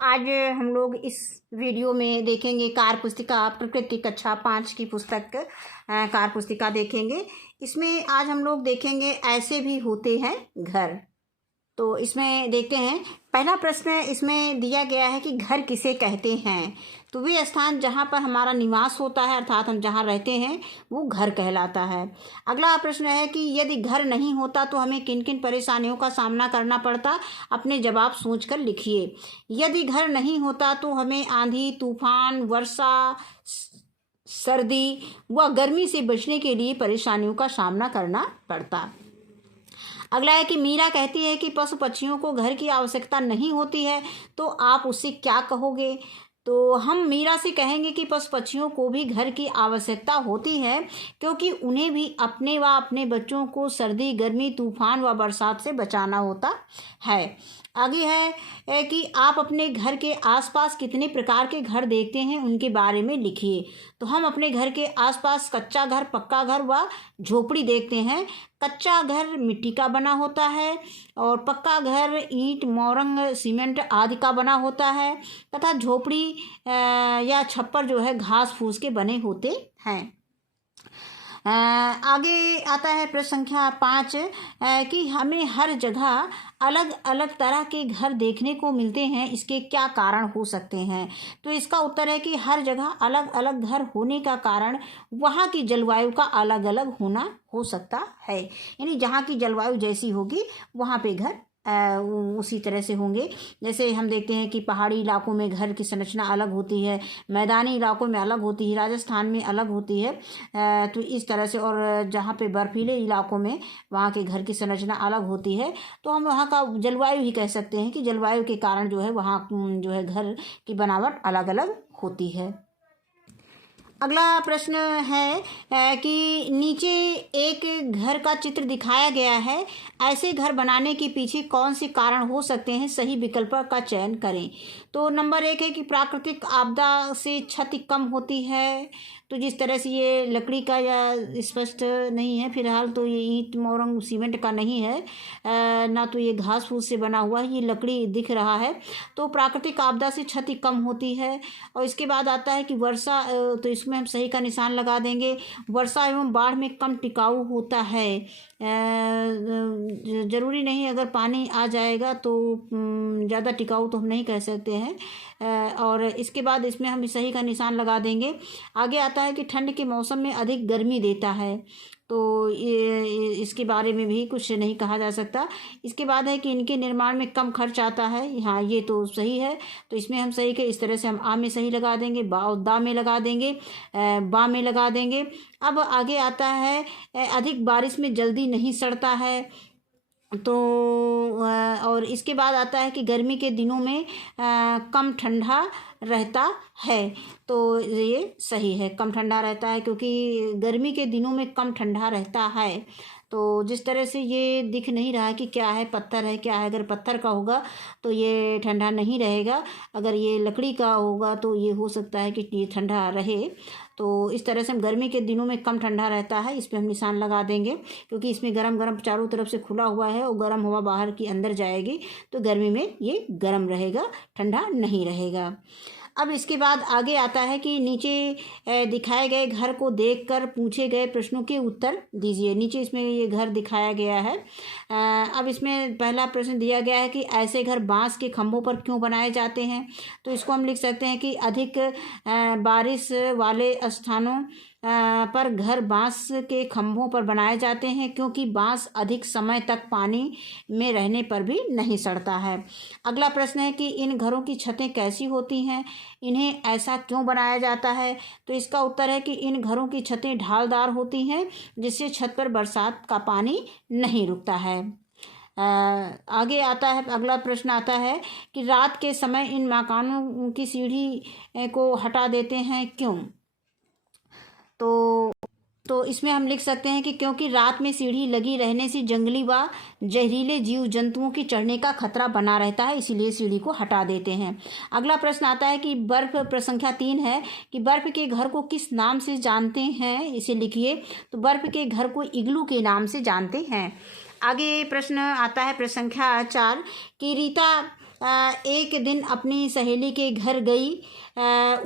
आज हम लोग इस वीडियो में देखेंगे कार्य पुस्तिका प्रकृति कक्षा 5 की पुस्तक कार्य पुस्तिका देखेंगे। इसमें आज हम लोग देखेंगे ऐसे भी होते हैं घर। तो इसमें देखते हैं, पहला प्रश्न इसमें दिया गया है कि घर किसे कहते हैं। तो वे स्थान जहाँ पर हमारा निवास होता है अर्थात हम जहाँ रहते हैं वो घर कहलाता है। अगला प्रश्न है कि यदि घर नहीं होता तो हमें किन किन परेशानियों का सामना करना पड़ता। अपने जवाब सोचकर लिखिए। यदि घर नहीं होता तो हमें आंधी तूफान वर्षा सर्दी व गर्मी से बचने के लिए परेशानियों का सामना करना पड़ता। अगला है कि मीरा कहती है कि पशु पक्षियों को घर की आवश्यकता नहीं होती है, तो आप उससे क्या कहोगे। तो हम मीरा से कहेंगे कि पशु पक्षियों को भी घर की आवश्यकता होती है, क्योंकि उन्हें भी अपने व अपने बच्चों को सर्दी गर्मी तूफान व बरसात से बचाना होता है। आगे है कि आप अपने घर के आसपास कितने प्रकार के घर देखते हैं उनके बारे में लिखिए। तो हम अपने घर के आसपास कच्चा घर पक्का घर व झोपड़ी देखते हैं। कच्चा घर मिट्टी का बना होता है और पक्का घर ईंट मोरंग सीमेंट आदि का बना होता है तथा झोपड़ी या छप्पर जो है घास फूस के बने होते हैं। आगे आता है प्रश्न संख्या 5 कि हमें हर जगह अलग अलग तरह के घर देखने को मिलते हैं, इसके क्या कारण हो सकते हैं। तो इसका उत्तर है कि हर जगह अलग अलग घर होने का कारण वहाँ की जलवायु का अलग अलग होना हो सकता है। यानी जहाँ की जलवायु जैसी होगी वहाँ पे घर उसी तरह से होंगे। जैसे हम देखते हैं कि पहाड़ी इलाकों में घर की संरचना अलग होती है, मैदानी इलाकों में अलग होती है, राजस्थान में अलग होती है। तो इस तरह से, और जहाँ पे बर्फीले इलाकों में वहाँ के घर की संरचना अलग होती है। तो हम वहाँ का जलवायु ही कह सकते हैं कि जलवायु के कारण जो है वहाँ जो है घर की बनावट अलग अलग होती है। अगला प्रश्न है कि नीचे एक घर का चित्र दिखाया गया है, ऐसे घर बनाने के पीछे कौन से कारण हो सकते हैं, सही विकल्प का चयन करें। तो नंबर 1 है कि प्राकृतिक आपदा से क्षति कम होती है। तो जिस तरह से ये लकड़ी का या स्पष्ट नहीं है फिलहाल, तो ये ईंट मोरंग सीमेंट का नहीं है, ना तो ये घास फूस से बना हुआ है, ये लकड़ी दिख रहा है। तो प्राकृतिक आपदा से क्षति कम होती है। और इसके बाद आता है कि वर्षा, तो इसमें हम सही का निशान लगा देंगे। वर्षा एवं बाढ़ में कम टिकाऊ होता है। ज़रूरी नहीं अगर पानी आ जाएगा तो ज़्यादा टिकाऊ तो हम नहीं कह सकते हैं। और इसके बाद इसमें हम सही का निशान लगा देंगे। आगे आता है कि ठंड के मौसम में अधिक गर्मी देता है। तो ये इसके बारे में भी कुछ नहीं कहा जा सकता। इसके बाद है कि इनके निर्माण में कम खर्च आता है। हाँ, ये तो सही है। तो इसमें हम सही के इस तरह से हम आ में सही लगा देंगे, दा में लगा देंगे, बा में लगा देंगे। अब आगे आता है अधिक बारिश में जल्दी नहीं सड़ता है। तो और इसके बाद आता है कि गर्मी के दिनों में कम ठंडा रहता है। तो ये सही है, कम ठंडा रहता है, क्योंकि गर्मी के दिनों में कम ठंडा रहता है। तो जिस तरह से ये दिख नहीं रहा कि क्या है, पत्थर है क्या है, अगर पत्थर का होगा तो ये ठंडा नहीं रहेगा, अगर ये लकड़ी का होगा तो ये हो सकता है कि ये ठंडा रहे। तो इस तरह से हम गर्मी के दिनों में कम ठंडा रहता है, इस पर हम निशान लगा देंगे, क्योंकि इसमें गरम गरम चारों तरफ से खुला हुआ है और गर्म हवा बाहर की अंदर जाएगी, तो गर्मी में ये गर्म रहेगा, ठंडा नहीं रहेगा। अब इसके बाद आगे आता है कि नीचे दिखाए गए घर को देखकर पूछे गए प्रश्नों के उत्तर दीजिए। नीचे इसमें ये घर दिखाया गया है। अब इसमें पहला प्रश्न दिया गया है कि ऐसे घर बांस के खंभों पर क्यों बनाए जाते हैं। तो इसको हम लिख सकते हैं कि अधिक बारिश वाले स्थानों पर घर बांस के खंभों पर बनाए जाते हैं, क्योंकि बांस अधिक समय तक पानी में रहने पर भी नहीं सड़ता है। अगला प्रश्न है कि इन घरों की छतें कैसी होती हैं, इन्हें ऐसा क्यों बनाया जाता है। तो इसका उत्तर है कि इन घरों की छतें ढालदार होती हैं, जिससे छत पर बरसात का पानी नहीं रुकता है। आगे आता है, अगला प्रश्न आता है कि रात के समय इन मकानों की सीढ़ी को हटा देते हैं, क्यों। तो इसमें हम लिख सकते हैं कि क्योंकि रात में सीढ़ी लगी रहने से जंगली व जहरीले जीव जंतुओं की चढ़ने का खतरा बना रहता है, इसीलिए सीढ़ी को हटा देते हैं। अगला प्रश्न आता है कि बर्फ, प्रश्न संख्या 3 है कि बर्फ के घर को किस नाम से जानते हैं, इसे लिखिए। तो बर्फ के घर को इग्लू के नाम से जानते हैं। आगे प्रश्न आता है प्रश्न संख्या 4 कि रीता एक दिन अपनी सहेली के घर गई।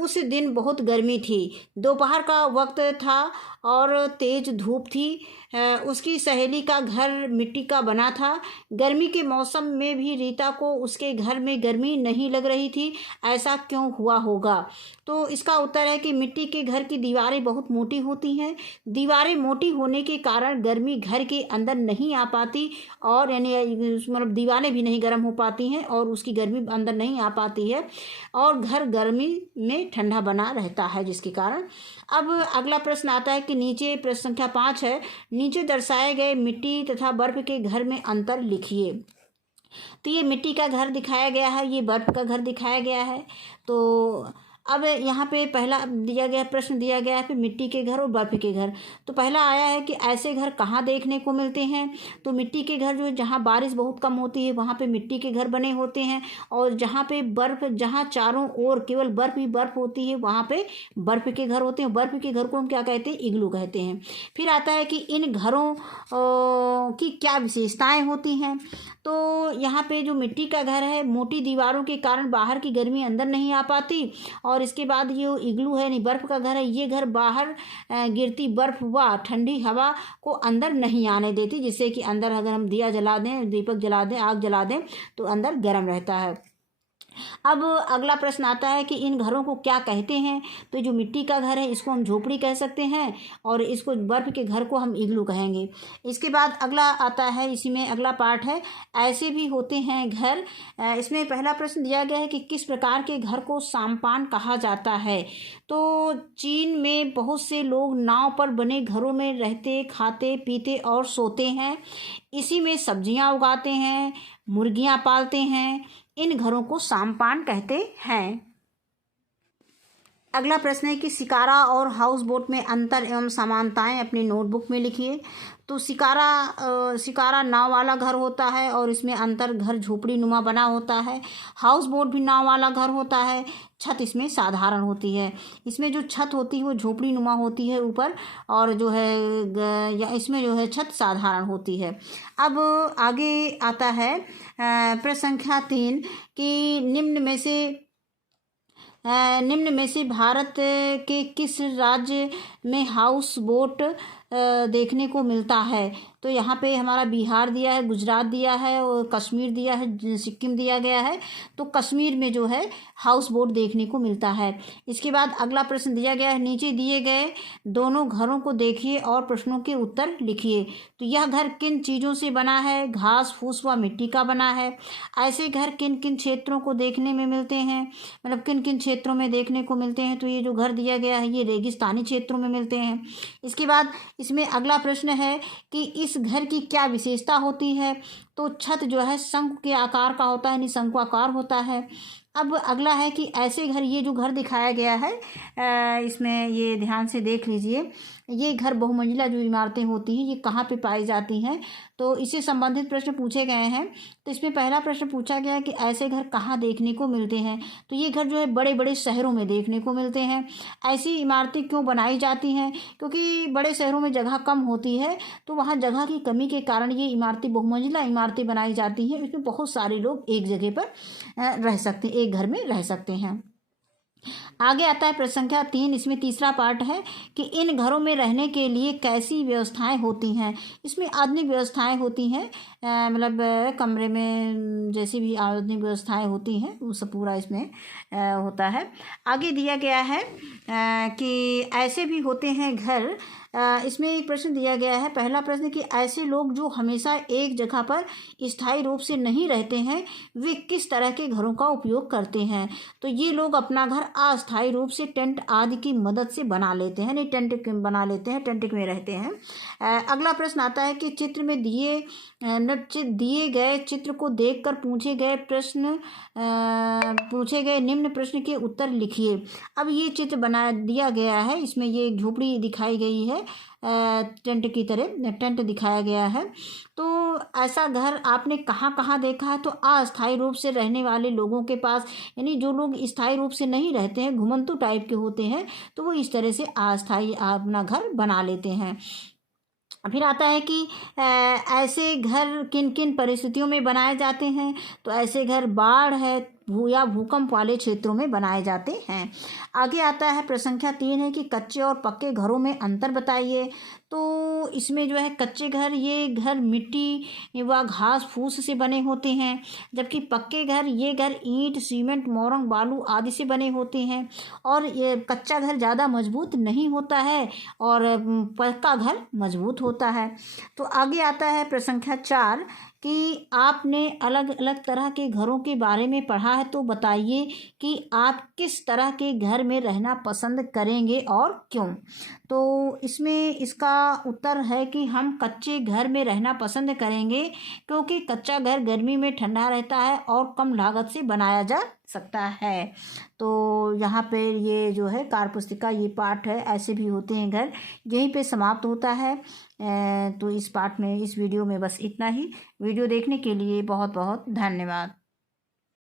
उस दिन बहुत गर्मी थी, दोपहर का वक्त था और तेज़ धूप थी। उसकी सहेली का घर मिट्टी का बना था। गर्मी के मौसम में भी रीता को उसके घर में गर्मी नहीं लग रही थी। ऐसा क्यों हुआ होगा? तो इसका उत्तर है कि मिट्टी के घर की दीवारें बहुत मोटी होती हैं। दीवारें मोटी होने के कारण गर्मी घर के अंदर नहीं आ पाती, और यानी मतलब दीवारें भी नहीं गर्म हो पाती हैं और उसकी गर्मी अंदर नहीं आ पाती है, और घर गर्मी में ठंडा बना रहता है, जिसके कारण। अब अगला प्रश्न आता है कि नीचे प्रश्न संख्या 5 है, नीचे दर्शाए गए मिट्टी तथा बर्फ के घर में अंतर लिखिए। तो ये मिट्टी का घर दिखाया गया है, ये बर्फ का घर दिखाया गया है। तो अब यहाँ पे पहला दिया गया प्रश्न दिया गया है कि मिट्टी के घर और बर्फ के घर। तो पहला आया है कि ऐसे घर कहाँ देखने को मिलते हैं। तो मिट्टी के घर जो है जहाँ बारिश बहुत कम होती है वहाँ पे मिट्टी के घर बने होते हैं, और जहाँ पे बर्फ, जहाँ चारों ओर केवल बर्फ ही बर्फ होती है वहाँ पे बर्फ के घर होते हैं। बर्फ के घर को हम क्या कहते हैं? इग्लू कहते हैं। फिर आता है कि इन घरों की क्या विशेषताएँ होती हैं। तो यहाँ पे जो मिट्टी का घर है, मोटी दीवारों के कारण बाहर की गर्मी अंदर नहीं आ पाती, और इसके बाद ये इग्लू है, नहीं बर्फ़ का घर है, ये घर बाहर गिरती बर्फ़ व ठंडी हवा को अंदर नहीं आने देती, जिससे कि अंदर अगर हम दिया जला दें, दीपक जला दें, आग जला दें तो अंदर गर्म रहता है। अब अगला प्रश्न आता है कि इन घरों को क्या कहते हैं। तो जो मिट्टी का घर है इसको हम झोपड़ी कह सकते हैं, और इसको बर्फ़ के घर को हम इग्लू कहेंगे। इसके बाद अगला आता है, इसी में अगला पार्ट है, ऐसे भी होते हैं घर। इसमें पहला प्रश्न दिया गया है कि किस प्रकार के घर को साम्पान कहा जाता है। तो चीन में बहुत से लोग नाव पर बने घरों में रहते, खाते पीते और सोते हैं। इसी में सब्जियां उगाते हैं, मुर्गियां पालते हैं। इन घरों को साम्पान कहते हैं। अगला प्रश्न है कि शिकारा और हाउस बोट में अंतर एवं समानताएं अपनी नोटबुक में लिखिए। तो शिकारा नाव वाला घर होता है और इसमें अंतर घर झोपड़ी नुमा बना होता है। हाउस बोट भी नाव वाला घर होता है, छत इसमें साधारण होती है। इसमें जो छत होती है वो झोपड़ी नुमा होती है ऊपर, और जो है या इसमें जो है छत साधारण होती है। अब आगे आता है प्रश्न संख्या 3 कि निम्न में से भारत के किस राज्य में हाउस बोट देखने को मिलता है। तो यहाँ पे हमारा बिहार दिया है, गुजरात दिया है, और कश्मीर दिया है, सिक्किम दिया गया है। तो कश्मीर में जो है हाउस बोट देखने को मिलता है। इसके बाद अगला प्रश्न दिया गया है, नीचे दिए गए दोनों घरों को देखिए और प्रश्नों के उत्तर लिखिए। तो यह घर किन चीज़ों से बना है? घास फूस व मिट्टी का बना है। ऐसे घर किन किन क्षेत्रों को देखने में मिलते हैं, मतलब किन किन क्षेत्रों में देखने को मिलते हैं। तो ये जो घर दिया गया है ये रेगिस्तानी क्षेत्रों में मिलते हैं। इसके बाद इसमें अगला प्रश्न है कि इस घर की क्या विशेषता होती है। तो छत जो है शंकु के आकार का होता है, यानी शंकुआकार होता है। अब अगला है कि ऐसे घर, ये जो घर दिखाया गया है इसमें ये ध्यान से देख लीजिए, ये घर बहुमंजिला जो इमारतें होती हैं ये कहाँ पे पाई जाती हैं। तो इससे संबंधित प्रश्न पूछे गए हैं। तो इसमें पहला प्रश्न पूछा गया है कि ऐसे घर कहाँ देखने को मिलते हैं। तो ये घर जो है बड़े बड़े शहरों में देखने को मिलते हैं। ऐसी इमारतें क्यों बनाई जाती हैं? क्योंकि बड़े शहरों में जगह कम होती है, तो वहाँ जगह की कमी के कारण ये इमारतें बहुमंजिला इमारतें बनाई जाती हैं। इसमें बहुत सारे लोग एक जगह पर रह सकते हैं, एक घर में रह सकते हैं। आगे आता है प्रश्न संख्या 3, इसमें तीसरा पार्ट है कि इन घरों में रहने के लिए कैसी व्यवस्थाएं होती हैं। इसमें आधुनिक व्यवस्थाएं होती हैं, मतलब कमरे में जैसी भी आधुनिक व्यवस्थाएं होती हैं वो सब पूरा इसमें होता है। आगे दिया गया है कि ऐसे भी होते हैं घर। इसमें एक प्रश्न दिया गया है, पहला प्रश्न कि ऐसे लोग जो हमेशा एक जगह पर स्थायी रूप से नहीं रहते हैं वे किस तरह के घरों का उपयोग करते हैं। तो ये लोग अपना घर अस्थायी रूप से टेंट आदि की मदद से बना लेते हैं, नहीं टेंट बना लेते हैं, टेंट में रहते हैं। अगला प्रश्न आता है कि चित्र में दिए गए चित्र को देखकर पूछे गए निम्न प्रश्न के उत्तर लिखिए। अब ये चित्र बना दिया गया है, इसमें ये एक झोपड़ी दिखाई गई है, टेंट की तरह टेंट दिखाया गया है। तो ऐसा घर आपने कहाँ कहाँ देखा है? तो अस्थायी रूप से रहने वाले लोगों के पास, यानी जो लोग स्थायी रूप से नहीं रहते हैं, घुमंतु टाइप के होते हैं, तो वो इस तरह से अस्थायी अपना घर बना लेते हैं। फिर आता है कि ऐसे घर किन किन परिस्थितियों में बनाए जाते हैं। तो ऐसे घर बाढ़ है या भूकंप वाले क्षेत्रों में बनाए जाते हैं। आगे आता है प्रश्न संख्या 3 है कि कच्चे और पक्के घरों में अंतर बताइए। तो इसमें जो है कच्चे घर, ये घर मिट्टी व घास फूस से बने होते हैं, जबकि पक्के घर, ये घर ईंट, सीमेंट, मोरंग, बालू आदि से बने होते हैं। और ये कच्चा घर ज़्यादा मजबूत नहीं होता है और पक्का घर मजबूत होता है। तो आगे आता है प्रश्न संख्या 4 कि आपने अलग अलग तरह के घरों के बारे में पढ़ा है, तो बताइए कि आप किस तरह के घर में रहना पसंद करेंगे और क्यों। तो इसमें इसका उत्तर है कि हम कच्चे घर में रहना पसंद करेंगे, क्योंकि कच्चा घर गर्मी में ठंडा रहता है और कम लागत से बनाया जा सकता है। तो यहाँ पे ये जो है कार्यपुस्तिका, ये पाठ है, ऐसे भी होते हैं घर, यहीं पे समाप्त होता है। तो इस पाठ में, इस वीडियो में बस इतना ही। वीडियो देखने के लिए बहुत बहुत धन्यवाद।